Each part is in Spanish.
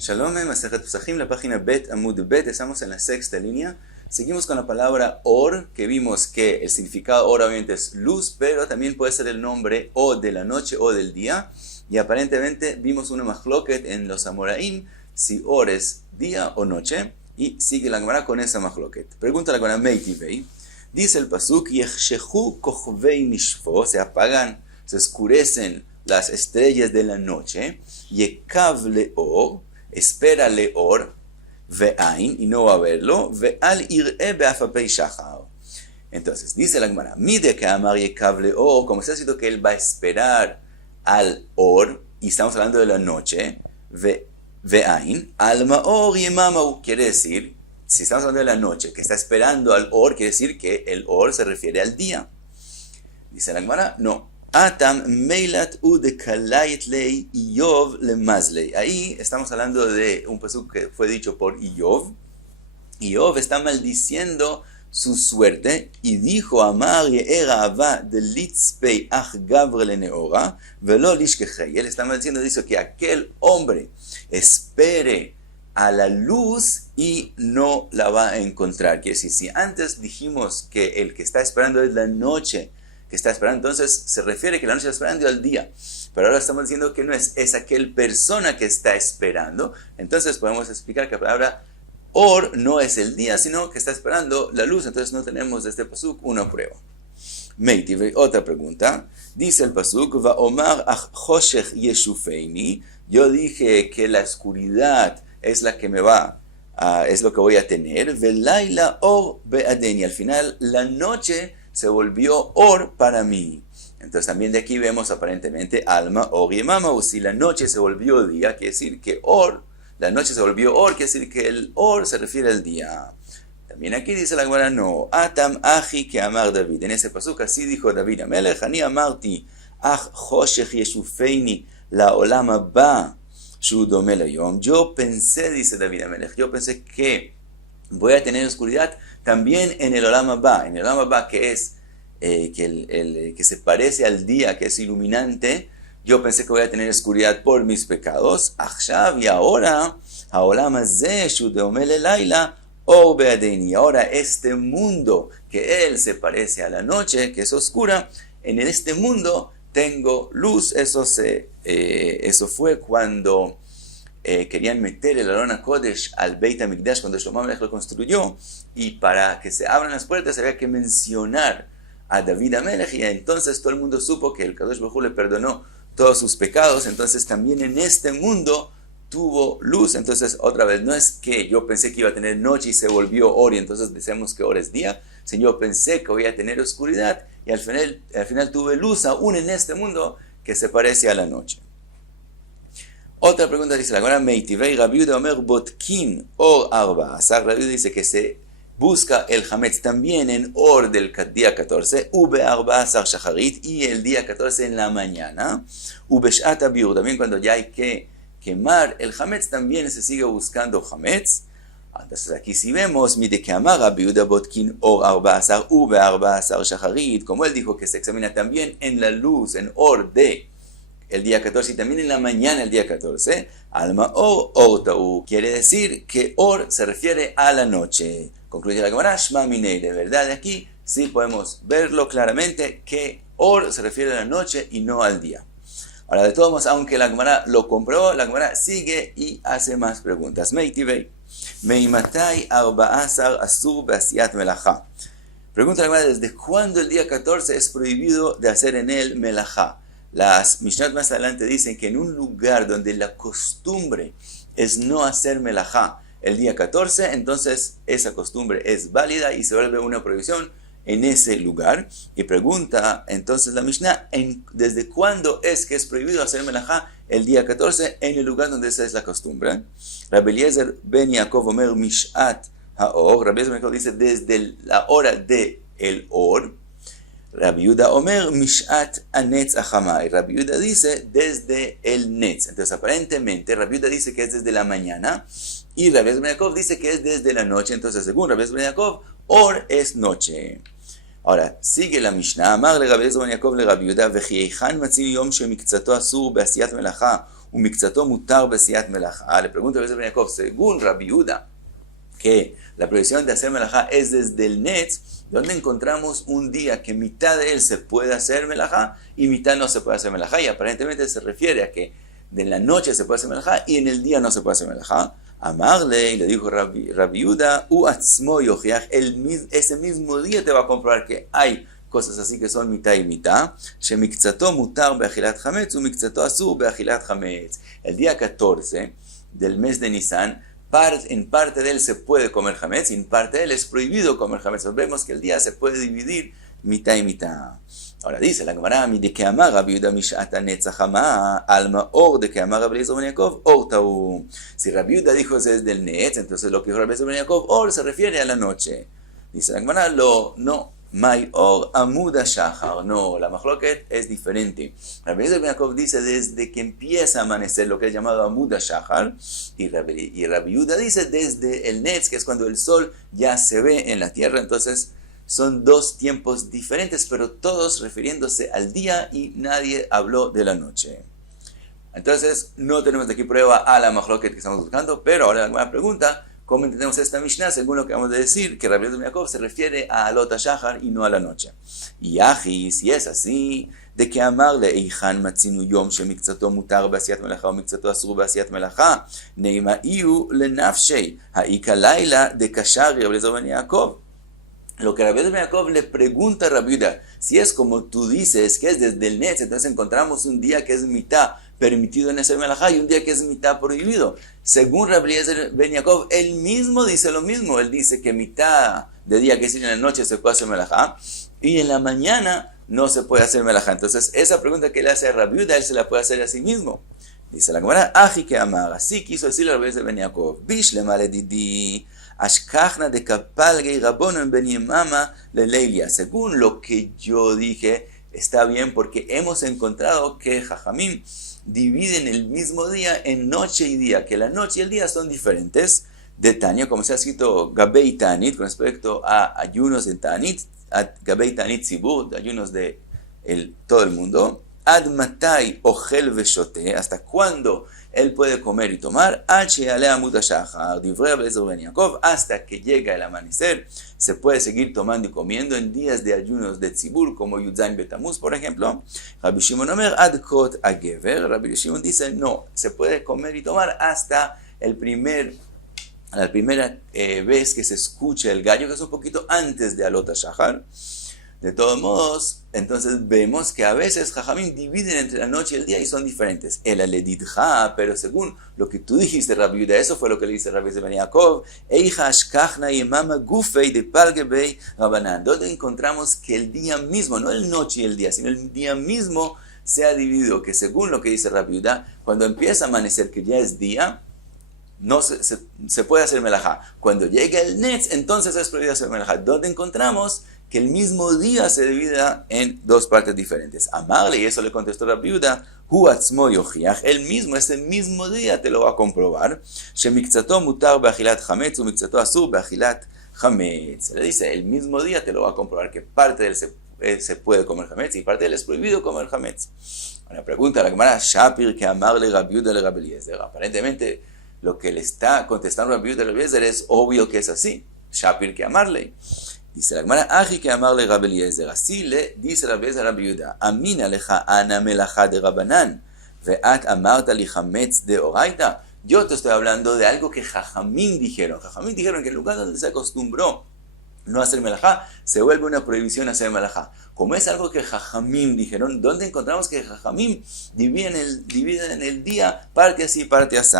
Shalom, Masejet Pesachim, la página Bet Amud Bet, estamos en la sexta línea. Seguimos con la palabra or, que vimos que el significado or obviamente es luz, pero también puede ser el nombre o de la noche o del día. Y aparentemente vimos una machloket en los Amoraim, si or es día o noche, y sigue la Gemara con esa machloket. Pregunta la Gemara Meitivei, dice el pasuk, Yechshechu kochvei mishfo, se apagan, se oscurecen las estrellas de la noche, Yekav leor, espera leor, ve'ain, y no va a verlo, ve'al ir'e be'afapei shachar. Entonces, dice la Gemara, mide que amar yekav leor, como está escrito que él va a esperar al or, y estamos hablando de la noche, ve'ain, al ma'or yemamau, quiere decir, si estamos hablando de la noche, que está esperando al or, quiere decir que el or se refiere al día. Dice la Gemara, no. Atam meilat udekalayet lei Iyov lemazlei. Ahí estamos hablando de un pasuk que fue dicho por Iyov. Iyov está maldiciendo su suerte y dijo Amar ye'era ava de litzpei ach gavre leneora velo lishkechei. Él está maldiciendo, dice que aquel hombre espere a la luz y no la va a encontrar. Quiere decir, si antes dijimos que el que está esperando es la noche, que está esperando, entonces se refiere que la noche está esperando al día. Pero ahora estamos diciendo que no es aquel persona que está esperando. Entonces podemos explicar que la palabra or no es el día, sino que está esperando la luz. Entonces no tenemos de este pasuk una prueba. Meitiv, otra pregunta. Dice el pasuk, va omar ach choshech yeshufeini. Yo dije que la oscuridad es la que me va, es lo que voy a tener. Velaila or beadeni. Al final, la noche se volvió or para mí. Entonces también de aquí vemos aparentemente alma, or y mama. O si la noche se volvió día, quiere decir que or, la noche se volvió or, quiere decir que el or se refiere al día. También aquí dice la Gemara, no. Atam achi que amar David. En ese pasuk así dijo David, Amelech, ani amarti, ach choshech yeshufeini la olam haba shu dome layom. Yo pensé, dice David Amelech, yo pensé que voy a tener oscuridad también en el Olam Haba. En el Olam Haba, que es que se parece al día, que es iluminante, yo pensé que voy a tener oscuridad por mis pecados. Achshav, y ahora, Haolam Hazeh shu deomeh lelayla or beadeni. Ahora este mundo, que él se parece a la noche, que es oscura, en este mundo tengo luz. Eso fue cuando querían meter el Aron HaKodesh al Beit HaMikdash cuando Shlomo Amelech lo construyó, y para que se abran las puertas había que mencionar a David Amelech, y entonces todo el mundo supo que el Kadosh Baruj Hu le perdonó todos sus pecados. Entonces también en este mundo tuvo luz. Entonces otra vez, no es que yo pensé que iba a tener noche y se volvió or, y entonces decimos que or es día, sino yo pensé que voy a tener oscuridad y al final tuve luz aún en este mundo que se parece a la noche. Otra pregunta dice la Gemara, Meitivei Rabbi Yehuda Omer botkin or arba asar. Rabbi Yehuda dice que se busca el hametz también en or del día 14, ube arba asar shacharit, y el día 14 en la mañana, ube shat habiur, también cuando ya hay que quemar el hametz, también se sigue buscando hametz. Entonces aquí si vemos, mide que amar Rabbi Yehuda botkin or arba asar, ube arba asar shacharit, como él dijo que se examina también en la luz, en or de el día 14 y también en la mañana el día 14, alma or ta'u, quiere decir que or se refiere a la noche. Concluye la Gemara, Shma minei, de verdad de aquí sí podemos verlo claramente que or se refiere a la noche y no al día. Ahora de todos modos, aunque la Gemara lo comprobó, la Gemara sigue y hace más preguntas. Meitivei, meimatai arba'asar asur be'asiyat melachá. Pregunta la Gemara, ¿desde cuándo el día 14 es prohibido de hacer en él melachá? Las Mishnot más adelante dicen que en un lugar donde la costumbre es no hacer melajá el día 14, entonces esa costumbre es válida y se vuelve una prohibición en ese lugar. Y pregunta entonces la Mishnah, ¿desde cuándo es que es prohibido hacer melajá el día 14 en el lugar donde esa es la costumbre? Rabbi Eliezer ben Yaakov Omer Mishat Haor. Rabbi Eliezer ben Yaakov dice desde la hora de el or. Rabbi Yehuda Omer Mishat Anetz Achamai. Rabbi Yehuda dice desde el Netz. Entonces aparentemente Rabbi Yehuda dice que es desde la mañana y Rabbi Eliezer ben Yaakov dice que es desde la noche. Entonces según Rabbi Eliezer ben Yaakov, or es noche. Ahora sigue la Mishnah. Amar le Rabbi Eliezer ben Yaakov le Rabbi Yehuda, Vechi eichan matzin yom shemiktzato asur be'asiyat melacha ומקצתו מותר בעשיית מלאכה. Le pregunta a veces Ben Yaakov, según Rabbi Yehuda, que la prohibición de hacer melajá es desde el Netz, donde encontramos un día que mitad de él se puede hacer melajá y mitad no se puede hacer melajá, y aparentemente se refiere a que de la noche se puede hacer melajá y en el día no se puede hacer melajá. Amarle, y le dijo Rabbi Yehuda, atzmo yochiach, ese mismo día te va a comprobar que hay cosas así que son mitad y mitad. Shemikzato mutar beachilat chametz, umikzato asur beachilat chametz. El día 14 del mes de Nisan, en parte de él se puede comer chametz y en parte de él es prohibido comer chametz. Vemos que el día se puede dividir mitad y mitad. Ahora dice la Gemara, de que amar Rabbi Yehuda mish'ata netzach ama alma or de que amar Rabbi Eliezer ben Yaakov or tau. Si Rabbi Yehuda dijo desde el netz, entonces lo que dijo Rabbi Eliezer ben Yaakov or se refiere a la noche. Dice la Gemara, no. May or amuda shachar. No, la machloket es diferente. Rabbi Eliezer ben Yaakov dice desde que empieza a amanecer, lo que es llamado amuda shachar, y Rabbi Yehuda dice desde el netz, que es cuando el sol ya se ve en la tierra. Entonces son dos tiempos diferentes, pero todos refiriéndose al día y nadie habló de la noche. Entonces no tenemos aquí prueba a la machloket que estamos buscando, pero ahora la pregunta, ¿cómo entendemos esta Mishnah? Según lo que vamos a decir, que Rabbi Eliezer ben Yaakov se refiere a Alot HaShachar y no a la noche. Y aji, si es así, de que amarle Eichan matzinu yom shemikzato mutar b'asiyat melacha o mikzato asur b'asiyat melacha, neima iu lenafshei, ha'ika laila de kashar Rabbi Eliezer ben Yaakov. Lo que Rabbi Eliezer ben Yaakov le pregunta a Rabbi Yehuda, si es como tú dices, que es desde el netz, entonces encontramos un día que es mitad permitido en hacer melajá y un día que es mitad prohibido. Según Rabbi Eliezer ben Yaakov, él mismo dice lo mismo. Él dice que mitad de día, que es en la noche, se puede hacer melajá y en la mañana no se puede hacer melajá. Entonces, esa pregunta que le hace a Rabbi Yehuda, él se la puede hacer a sí mismo. Dice la Gemara, aji que amar. Así quiso decirle a Rabbi Eliezer ben Yaakov, bishlema ledidi, ashkachna de kapalgei rabonon ben yemama leleilia. Según lo que yo dije, está bien porque hemos encontrado que Jajamim dividen el mismo día en noche y día, que la noche y el día son diferentes. De Tania, como se ha escrito Gabei Tanit, con respecto a ayunos en Tanit, Gabei Tanit Zibur, ayunos de todo el mundo. Ad matai ochel veshote, hasta cuándo él puede comer y tomar. Hasta que llega el amanecer, se puede seguir tomando y comiendo en días de ayunos de tzibur, como Yudzain Betamuz, por ejemplo. Rabbi Shimon Omer, ad kot agever. Rabbi Shimon dice, no, se puede comer y tomar hasta la primera vez que se escucha el gallo, que es un poquito antes de Alot HaShachar. De todos modos, entonces vemos que a veces Jajamim dividen entre la noche y el día y son diferentes. El aledidja, pero según lo que tú dijiste, Rabbi Yehuda, eso fue lo que le dice Rabbi Eliezer ben Yaakov, Eicha ashkachna yemama gufei de palgebei rabanan, donde encontramos que el día mismo, no el noche y el día, sino el día mismo se ha dividido, que según lo que dice Rabbi Yehuda, cuando empieza a amanecer, que ya es día, no se puede hacer melajá. Cuando llega el netz, entonces es prohibido hacer melajá. Donde encontramos que el mismo día se divida en dos partes diferentes. Amarle, y eso le contestó la viuda, hu atzmo yochiach, él mismo, ese mismo día te lo va a comprobar. Shemikzato mutar beachilat chametz, u mikzato asur beachilat chametz. Le dice, el mismo día te lo va a comprobar que parte de él se puede comer chametz y parte de él es prohibido comer chametz. Una pregunta a la Gemara, Shapir que amarle Rabbi Yehuda le Rabbi Eliezer. Aparentemente, lo que le está contestando Rabbi Yehuda le Rabbi Eliezer es obvio que es así. Shapir que amarle. Dice la Gemara, aji que amarle Rabbi Eliezer. Así le dice Rabbi Eliezer a Rabbi Yehuda, amina leja ana melacha de Rabanan, veat amarta li chametz de oraita. Yo te estoy hablando de algo que Jajamim dijeron. Jajamim dijeron que en el lugar donde se acostumbró no hacer melajá, se vuelve una prohibición hacer melajá. Como es algo que Jajamim dijeron, ¿dónde encontramos que Jajamim dividen el día parte así, parte así?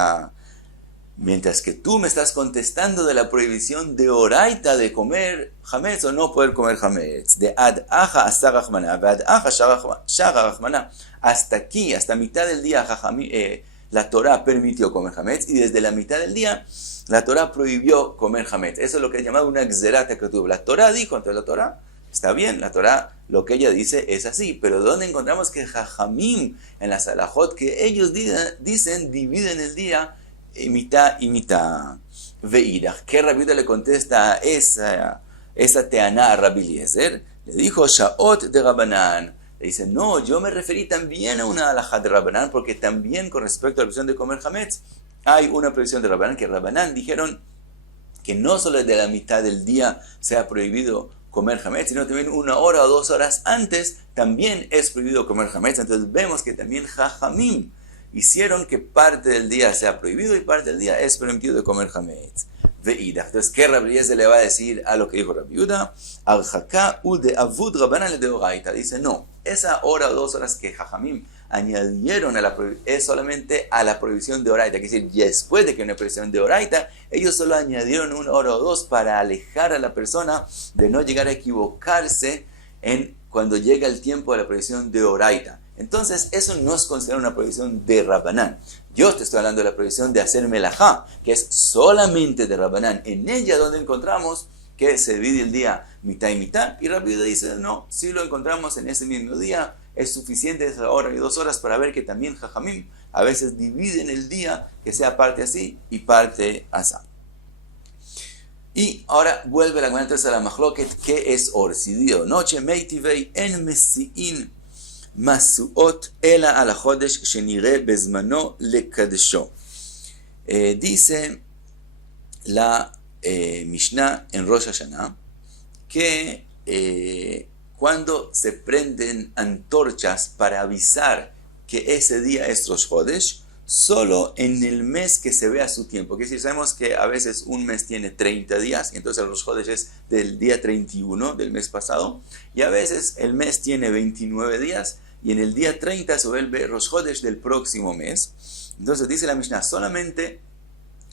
Mientras que tú me estás contestando de la prohibición de oraita de comer chametz o no poder comer chametz. De ad aja hasta rachmaná, ad aja shara rachmaná. Hasta aquí, hasta mitad del día, la Torah permitió comer chametz y desde la mitad del día la Torah prohibió comer chametz. Eso es lo que es llamado una gzerat ha'ketuv. La Torah dijo, entonces la Torah está bien, la Torah lo que ella dice es así, pero ¿dónde encontramos que Jajamim en las alajot que ellos dicen dividen el día mitad y mitad? Veirach, ¿qué Rabbi Yehuda le contesta a esa teaná a Rabbi Eliezer? Le dijo, Shaot de Rabanan, Le dice, no, yo me referí también a una halajá de Rabbanán, porque también con respecto a la prohibición de comer hametz, hay una prohibición de Rabbanán, que Rabbanán dijeron que no solo de la mitad del día sea prohibido comer hametz, sino también 1 hora o 2 horas antes también es prohibido comer hametz. Entonces vemos que también Jajamim hicieron que parte del día sea prohibido y parte del día es permitido de comer hametz. Veida. Entonces, ¿qué Rabbi Eliezer le va a decir a lo que dijo Rabbi Yehuda? Al-Haká u de Avud Rabbanan le de Oraita. Dice, no, esa hora o 2 horas que Jajamim añadieron es solamente a la prohibición de Oraita. Es decir, después de que una prohibición de Oraita, ellos solo añadieron 1 hora o 2 para alejar a la persona de no llegar a equivocarse cuando llega el tiempo de la prohibición de Oraita. Entonces, eso no es considerado una prohibición de Rabbanán. Yo te estoy hablando de la prohibición de hacer melajá, que es solamente de Rabbanán. En ella donde encontramos que se divide el día mitad y mitad. Y Rabbi Yehuda dice, no, si lo encontramos en ese mismo día, es suficiente esa hora y 2 horas para ver que también Jajamim a veces dividen el día, que sea parte así y parte asá. Y ahora vuelve la entonces a la mahloket, que es or, si día o noche, meitivei en mesi'in Masuot ela al Chodesh shenire bezmano lekadesho. Dice la Mishnah en Rosh Hashanah que cuando se prenden antorchas para avisar que ese día es Rosh Chodesh, solo en el mes que se vea su tiempo. Que si sabemos que a veces un mes tiene 30 días, y entonces el Rosh Chodesh es del día 31 del mes pasado, y a veces el mes tiene 29 días, y en el día 30 se vuelve Rosh Chodesh del próximo mes. Entonces dice la Mishnah, solamente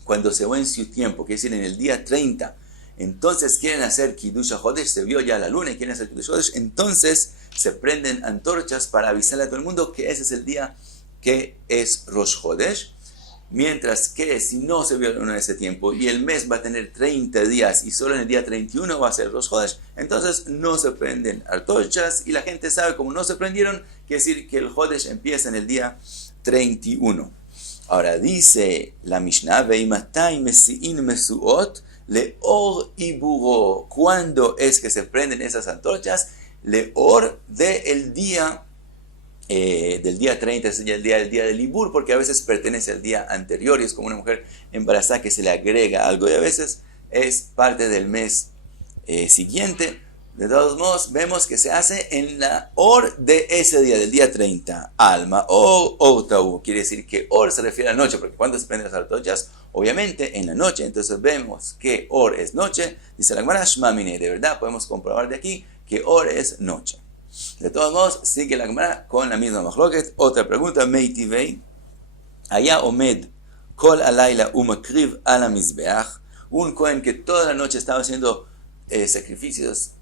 cuando se ve en su tiempo, que es decir, en el día 30, entonces quieren hacer Kiddush HaChodesh, se vio ya la luna y quieren hacer Kiddush HaChodesh, entonces se prenden antorchas para avisarle a todo el mundo que ese es el día que es Rosh Chodesh, mientras que si no se vio la luna en ese tiempo y el mes va a tener 30 días y solo en el día 31 va a ser Rosh Chodesh, entonces no se prenden antorchas y la gente sabe como no se prendieron, quiere decir que el Chodesh empieza en el día 31. Ahora dice la Mishnah, Veimatai mesi'in mesuot leor iburo. ¿Cuándo es que se prenden esas antorchas? Leor del día 30, es el día del Ibur, porque a veces pertenece al día anterior y es como una mujer embarazada que se le agrega algo y a veces es parte del mes siguiente. De todos modos, vemos que se hace en la or de ese día, del día 30. Alma, or tau. Quiere decir que or se refiere a la noche, porque cuando se prenden las antorchas, obviamente en la noche. Entonces vemos que or es noche. Dice la Gemara, Shma mine. De verdad, podemos comprobar de aquí que or es noche. De todos modos, sigue la Gemara con la misma mahloket. Otra pregunta, meitivei. Allá omed, kol alayla umakriv ala mizbeach. Un kohen que toda la noche estaba haciendo sacrificios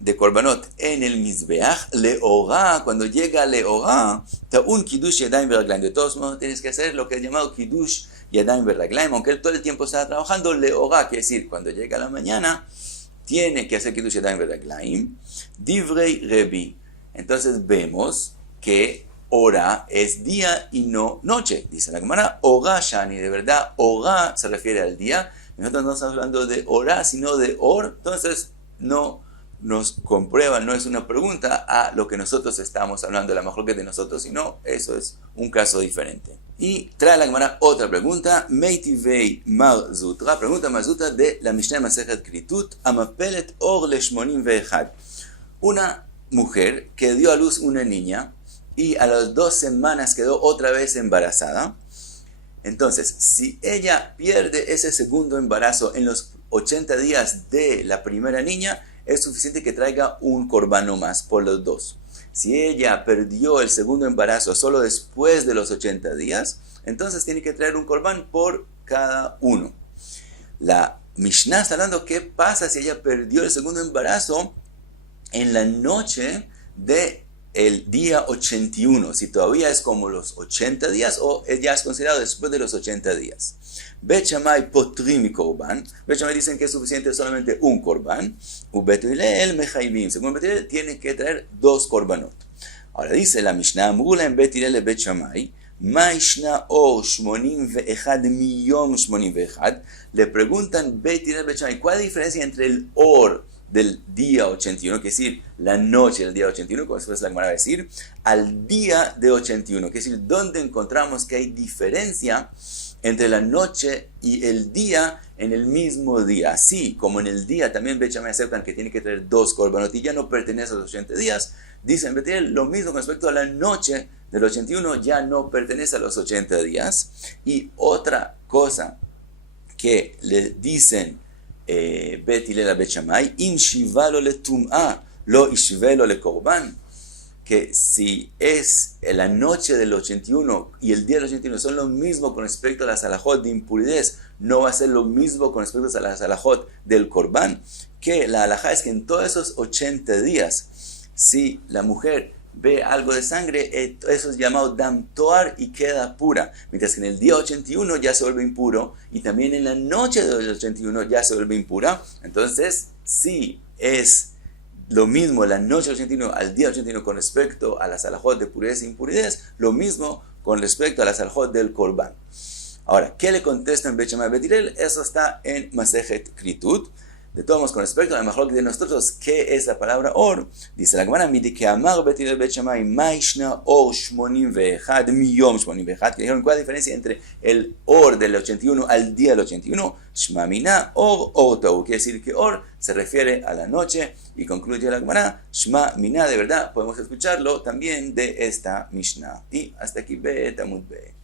de korbanot en el mizbeach, leorá, cuando llega leorá, ta'un kiddush yadayim beraglaim. De todos modos, tienes que hacer lo que es llamado kiddush yadayim beraglaim, aunque él todo el tiempo estaba trabajando, leorá, quiere decir, cuando llega la mañana, tiene que hacer kiddush yadayim beraglaim. Divrei Rebi. Entonces vemos que hora es día y no noche. Dice la Gemara, Ora Shani. De verdad, Ora se refiere al día. Nosotros no estamos hablando de Ora, sino de Or. Entonces no nos comprueba, no es una pregunta a lo que nosotros estamos hablando, la mejor que de nosotros, sino eso es un caso diferente. Y trae la Gemara otra pregunta, Meitivei Mar Zutra, pregunta Mar Zutra de la Mishnah Masechet Kritut, Amapelet Or Leshmonim Veechad. Una mujer que dio a luz una niña y a las 2 semanas quedó otra vez embarazada. Entonces, si ella pierde ese segundo embarazo en los 80 días de la primera niña, es suficiente que traiga un corbano más por los 2. Si ella perdió el segundo embarazo solo después de los 80 días, entonces tiene que traer un corbán por cada uno. La Mishnah está hablando qué pasa si ella perdió el segundo embarazo en la noche del día 81, si todavía es como los 80 días o ya es considerado después de los 80 días. Bet Shammai potrim y korban. Bet Shammai dicen que es suficiente solamente un korban. U Bet Hillel mechaybim. Según Bet Hillel tiene que traer 2 korbanot. Ahora dice la Mishnah, Amrula en Bet Hillel Bet Shammai, Maishna or 81 miyom 81. Le preguntan Bet Hillel Bet Shammai, ¿cuál es la diferencia entre el or del día 81, que es decir, la noche del día 81, como después la Gemara va a decir, al día de 81, que es decir, donde encontramos que hay diferencia entre la noche y el día en el mismo día. Así como en el día también Bet Shammai aceptan que tiene que traer 2 korbanot y ya no pertenece a los 80 días, dicen Bet Hillel lo mismo con respecto a la noche del 81, ya no pertenece a los 80 días. Y otra cosa que le dicen Bet Hillel a Bet Shammai, in shivalo le tum'a, lo ishvelo le korban, que si es la noche del 81 y el día del 81 son lo mismo con respecto a las alajot de impurez, no va a ser lo mismo con respecto a las alajot del korban, que la alajá es que en todos esos 80 días, si la mujer ve algo de sangre, eso es llamado dam toar y queda pura, mientras que en el día 81 ya se vuelve impuro y también en la noche del 81 ya se vuelve impura. Entonces, si es lo mismo la noche del 81 al día 81 con respecto a las alajot de pureza e impurez, lo mismo con respecto a las alajot del korban. Ahora, ¿qué le contestan Bet Shammai y Bet Hillel? Eso está en Masejet Kritut. De todos modos, con respecto a la mejor de nosotros, ¿qué es la palabra or? Dice la Gemara, mide que amar Bet Hillel Bet Shammai, maishna or shmonim vejad, miyom shmonim vejad. Que dijeron, ¿cuál es la diferencia entre el or del 81 al día del 81? Shmamina or otau. Quiere decir que or se refiere a la noche. Y concluye la Gemara, Shma Mina, de verdad, podemos escucharlo también de esta Mishnah. Y hasta aquí, Bet Amud Bet.